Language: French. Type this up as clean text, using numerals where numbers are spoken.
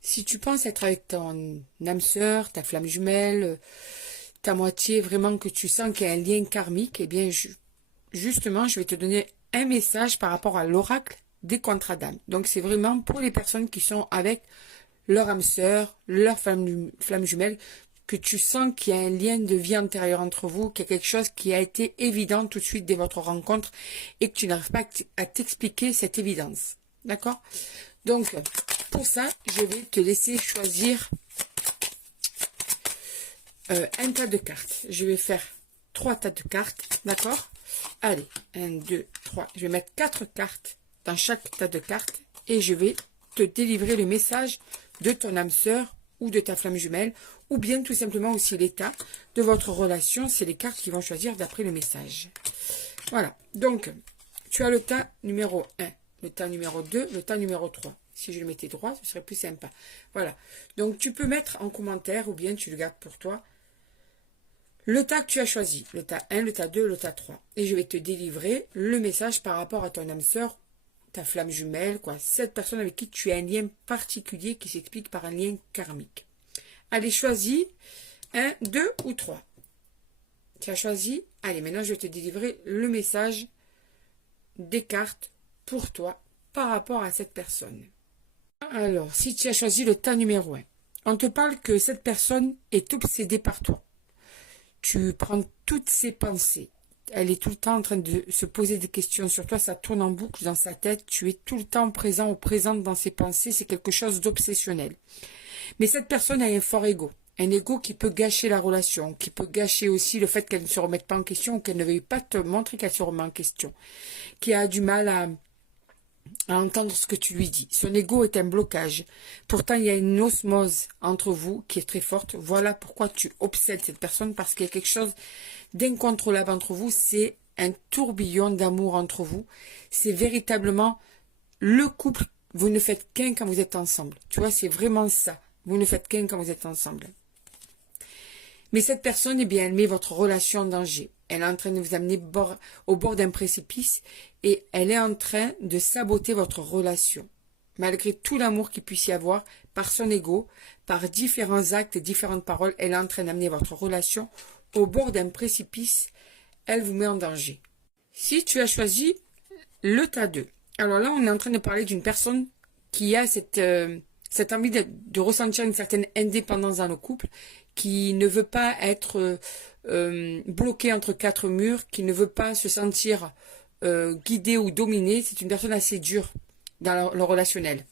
Si tu penses être avec ton âme sœur, ta flamme jumelle, ta moitié, vraiment que tu sens qu'il y a un lien karmique, eh bien, justement, je vais te donner un message par rapport à l'oracle des contrats d'âme. Donc, c'est vraiment pour les personnes qui sont avec leur âme sœur, leur flamme jumelle, que tu sens qu'il y a un lien de vie antérieure entre vous, qu'il y a quelque chose qui a été évident tout de suite dès votre rencontre et que tu n'arrives pas à t'expliquer cette évidence. D'accord? Donc, pour ça, je vais te laisser choisir un tas de cartes. Je vais faire 3 tas de cartes, d'accord? Allez, 1, 2, 3. Je vais mettre 4 cartes dans chaque tas de cartes et je vais te délivrer le message de ton âme sœur ou de ta flamme jumelle, ou bien tout simplement aussi l'état de votre relation. C'est les cartes qui vont choisir d'après le message. Voilà, donc, tu as le tas numéro 1, le tas numéro 2, le tas numéro 3. Si je le mettais droit, ce serait plus sympa. Voilà, donc tu peux mettre en commentaire, ou bien tu le gardes pour toi, le tas que tu as choisi, le tas 1, le tas 2, le tas 3. Et je vais te délivrer le message par rapport à ton âme sœur, ta flamme jumelle, quoi. Cette personne avec qui tu as un lien particulier qui s'explique par un lien karmique. Allez, choisis 1, 2 ou 3. Tu as choisi. Allez, maintenant je vais te délivrer le message des cartes pour toi par rapport à cette personne. Alors, si tu as choisi le tas numéro 1, on te parle que cette personne est obsédée par toi. Tu prends toutes ses pensées. Elle est tout le temps en train de se poser des questions sur toi, ça tourne en boucle dans sa tête, tu es tout le temps présent ou présente dans ses pensées, c'est quelque chose d'obsessionnel. Mais cette personne a un fort ego, un ego qui peut gâcher la relation, qui peut gâcher aussi le fait qu'elle ne se remette pas en question ou qu'elle ne veuille pas te montrer qu'elle se remet en question, qui a du mal à entendre ce que tu lui dis. Son ego est un blocage. Pourtant, il y a une osmose entre vous qui est très forte. Voilà pourquoi tu obsèdes cette personne, parce qu'il y a quelque chose d'incontrôlable entre vous. C'est un tourbillon d'amour entre vous. C'est véritablement le couple. Vous ne faites qu'un quand vous êtes ensemble. Tu vois, c'est vraiment ça. Vous ne faites qu'un quand vous êtes ensemble. Mais cette personne, eh bien, elle met votre relation en danger. Elle est en train de vous amener au bord d'un précipice et elle est en train de saboter votre relation. Malgré tout l'amour qu'il puisse y avoir, par son ego, par différents actes et différentes paroles, elle est en train d'amener votre relation au bord d'un précipice. Elle vous met en danger. Si tu as choisi le tas 2, alors là, on est en train de parler d'une personne qui a cette envie de ressentir une certaine indépendance dans le couple, qui ne veut pas être bloqué entre 4 murs, qui ne veut pas se sentir guidé ou dominé. C'est une personne assez dure dans le relationnel.